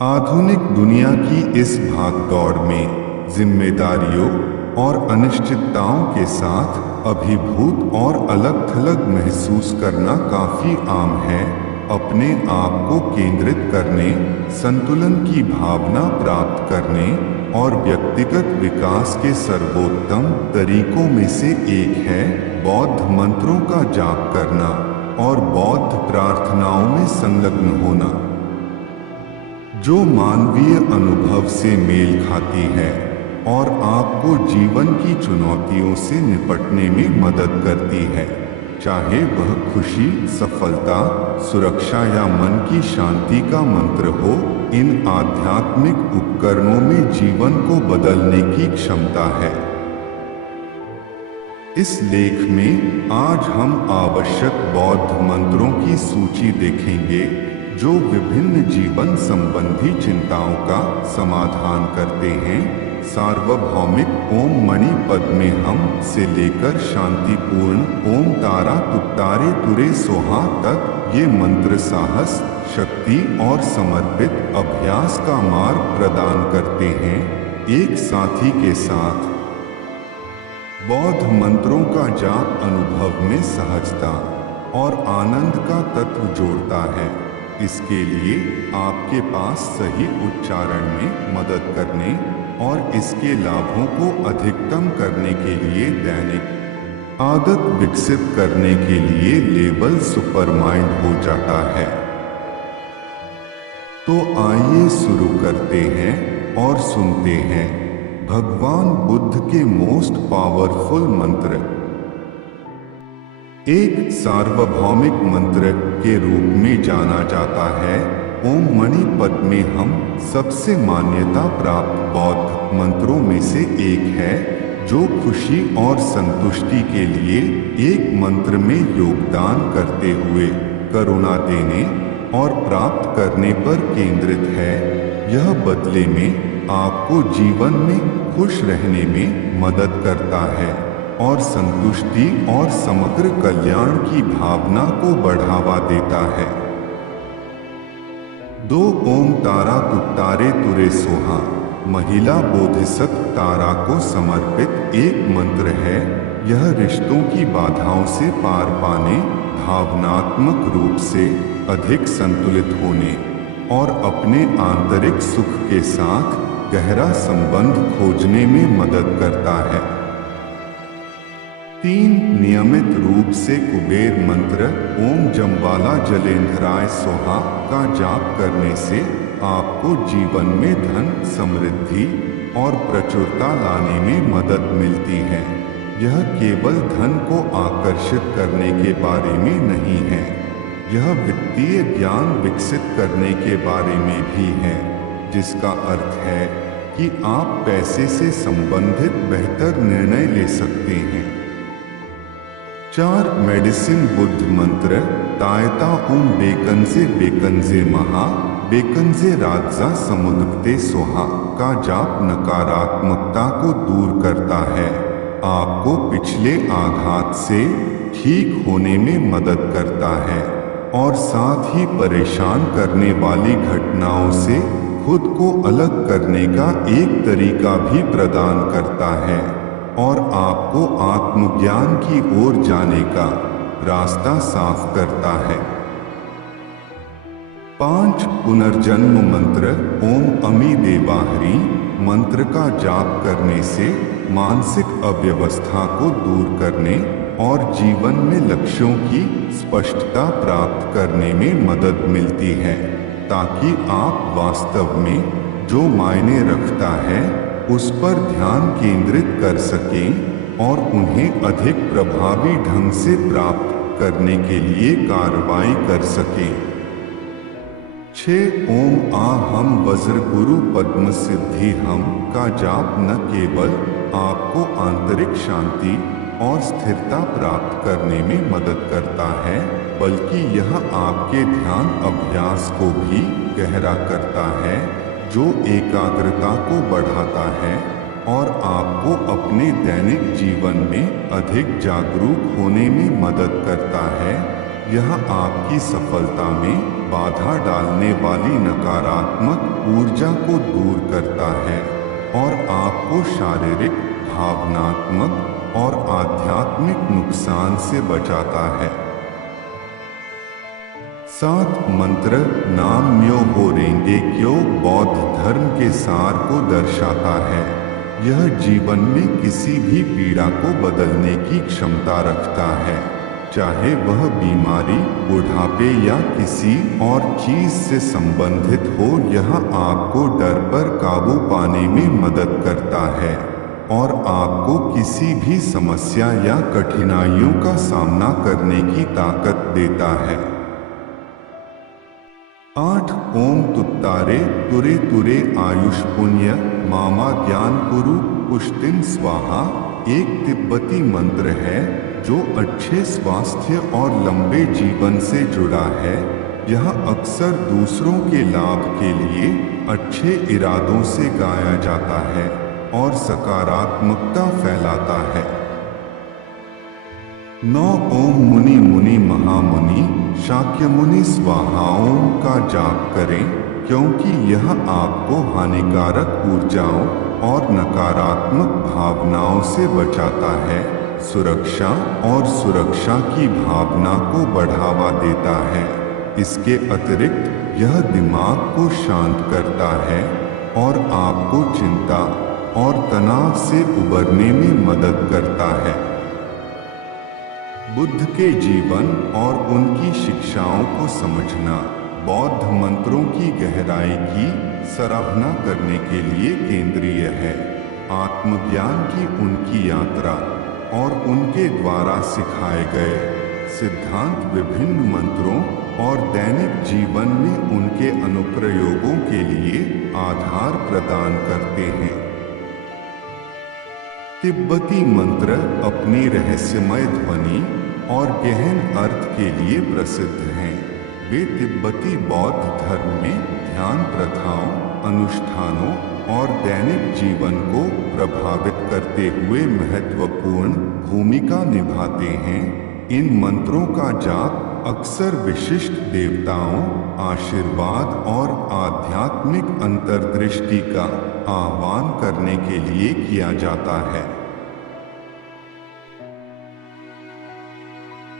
आधुनिक दुनिया की इस भागदौड़ में जिम्मेदारियों और अनिश्चितताओं के साथ अभिभूत और अलग-थलग महसूस करना काफी आम है। अपने आप को केंद्रित करने, संतुलन की भावना प्राप्त करने और व्यक्तिगत विकास के सर्वोत्तम तरीकों में से एक है बौद्ध मंत्रों का जाप करना और बौद्ध प्रार्थनाओं में संलग्न होना, जो मानवीय अनुभव से मेल खाती है और आपको जीवन की चुनौतियों से निपटने में मदद करती है। चाहे वह खुशी, सफलता, सुरक्षा या मन की शांति का मंत्र हो, इन आध्यात्मिक उपकरणों में जीवन को बदलने की क्षमता है। इस लेख में आज हम आवश्यक बौद्ध मंत्रों की सूची देखेंगे जो विभिन्न जीवन संबंधी चिंताओं का समाधान करते हैं। सार्वभौमिक ओम मणि पद्मे हम से लेकर शांतिपूर्ण ओम तारा तुत्तारे तुरे सोहा तक ये मंत्र साहस, शक्ति और समर्पित अभ्यास का मार्ग प्रदान करते हैं। एक साथी के साथ बौद्ध मंत्रों का जाप अनुभव में सहजता और आनंद का तत्व जोड़ता है। इसके लिए आपके पास सही उच्चारण में मदद करने और इसके लाभों को अधिकतम करने के लिए दैनिक आदत विकसित करने के लिए लेवल सुपरमाइंड हो जाता है। तो आइए शुरू करते हैं और सुनते हैं भगवान बुद्ध के मोस्ट पावरफुल मंत्र। एक सार्वभौमिक मंत्र के रूप में जाना जाता है ओम मणि पद्मे हम सबसे मान्यता प्राप्त बौद्ध मंत्रों में से एक है, जो खुशी और संतुष्टि के लिए एक मंत्र में योगदान करते हुए करुणा देने और प्राप्त करने पर केंद्रित है। यह बदले में आपको जीवन में खुश रहने में मदद करता है और संतुष्टि और समग्र कल्याण की भावना को बढ़ावा देता है। 2 ओम तारा तुत्तारे तुरे सोहा महिला बोधिसत्व तारा को समर्पित एक मंत्र है। यह रिश्तों की बाधाओं से पार पाने, भावनात्मक रूप से अधिक संतुलित होने और अपने आंतरिक सुख के साथ गहरा संबंध खोजने में मदद करता है। 3 नियमित रूप से कुबेर मंत्र ओम जम्बाला जलेंधराय सोहा का जाप करने से आपको जीवन में धन, समृद्धि और प्रचुरता लाने में मदद मिलती है। यह केवल धन को आकर्षित करने के बारे में नहीं है, यह वित्तीय ज्ञान विकसित करने के बारे में भी है, जिसका अर्थ है कि आप पैसे से संबंधित बेहतर निर्णय ले सकते हैं। 4 मेडिसिन बुद्ध मंत्र तायता ओम बेकंजे महा बेकंजे राजा समुद्रते सोहा का जाप नकारात्मकता को दूर करता है, आपको पिछले आघात से ठीक होने में मदद करता है और साथ ही परेशान करने वाली घटनाओं से खुद को अलग करने का एक तरीका भी प्रदान करता है और आपको आत्मज्ञान की ओर जाने का रास्ता साफ करता है। 5 पुनर्जन्म मंत्र ओम अमी देवाहरी मंत्र का जाप करने से मानसिक अव्यवस्था को दूर करने और जीवन में लक्ष्यों की स्पष्टता प्राप्त करने में मदद मिलती है, ताकि आप वास्तव में जो मायने रखता है उस पर ध्यान केंद्रित कर सकें और उन्हें अधिक प्रभावी ढंग से प्राप्त करने के लिए कार्रवाई कर सकें। 6 ओम आ हम वज्र गुरु पद्म सिद्धि हम का जाप न केवल आपको आंतरिक शांति और स्थिरता प्राप्त करने में मदद करता है, बल्कि यह आपके ध्यान अभ्यास को भी गहरा करता है, जो एकाग्रता को बढ़ाता है और आपको अपने दैनिक जीवन में अधिक जागरूक होने में मदद करता है। यह आपकी सफलता में बाधा डालने वाली नकारात्मक ऊर्जा को दूर करता है और आपको शारीरिक, भावनात्मक और आध्यात्मिक नुकसान से बचाता है। 7 मंत्र नाम म्यो हो रेंगे क्यों बौद्ध धर्म के सार को दर्शाता है। यह जीवन में किसी भी पीड़ा को बदलने की क्षमता रखता है, चाहे वह बीमारी, बुढ़ापे या किसी और चीज से संबंधित हो। यह आपको डर पर काबू पाने में मदद करता है और आपको किसी भी समस्या या कठिनाइयों का सामना करने की ताकत देता है। 8 ओम तुत्तारे तुरे तुरे आयुष पुण्य मामा ज्ञान कुरु पुष्टिन स्वाहा एक तिब्बती मंत्र है जो अच्छे स्वास्थ्य और लंबे जीवन से जुड़ा है। यह अक्सर दूसरों के लाभ के लिए अच्छे इरादों से गाया जाता है और सकारात्मकता फैलाता है। 9 ओम मुनि मुनि महामुनि शाक्यमुनि स्वाहा ओम का जाप करें, क्योंकि यह आपको हानिकारक ऊर्जाओं और नकारात्मक भावनाओं से बचाता है, सुरक्षा और सुरक्षा की भावना को बढ़ावा देता है। इसके अतिरिक्त यह दिमाग को शांत करता है और आपको चिंता और तनाव से उबरने में मदद करता है। बुद्ध के जीवन और उनकी शिक्षाओं को समझना बौद्ध मंत्रों की गहराई की सराहना करने के लिए केंद्रीय है। आत्मज्ञान की उनकी यात्रा और उनके द्वारा सिखाए गए सिद्धांत विभिन्न मंत्रों और दैनिक जीवन में उनके अनुप्रयोगों के लिए आधार प्रदान करते हैं। तिब्बती मंत्र अपनी रहस्यमय ध्वनि और गहन अर्थ के लिए प्रसिद्ध हैं। वे तिब्बती बौद्ध धर्म में ध्यान प्रथाओं, अनुष्ठानों और दैनिक जीवन को प्रभावित करते हुए महत्वपूर्ण भूमिका निभाते हैं। इन मंत्रों का जाप अक्सर विशिष्ट देवताओं, आशीर्वाद और आध्यात्मिक अंतर्दृष्टि का आह्वान करने के लिए किया जाता है।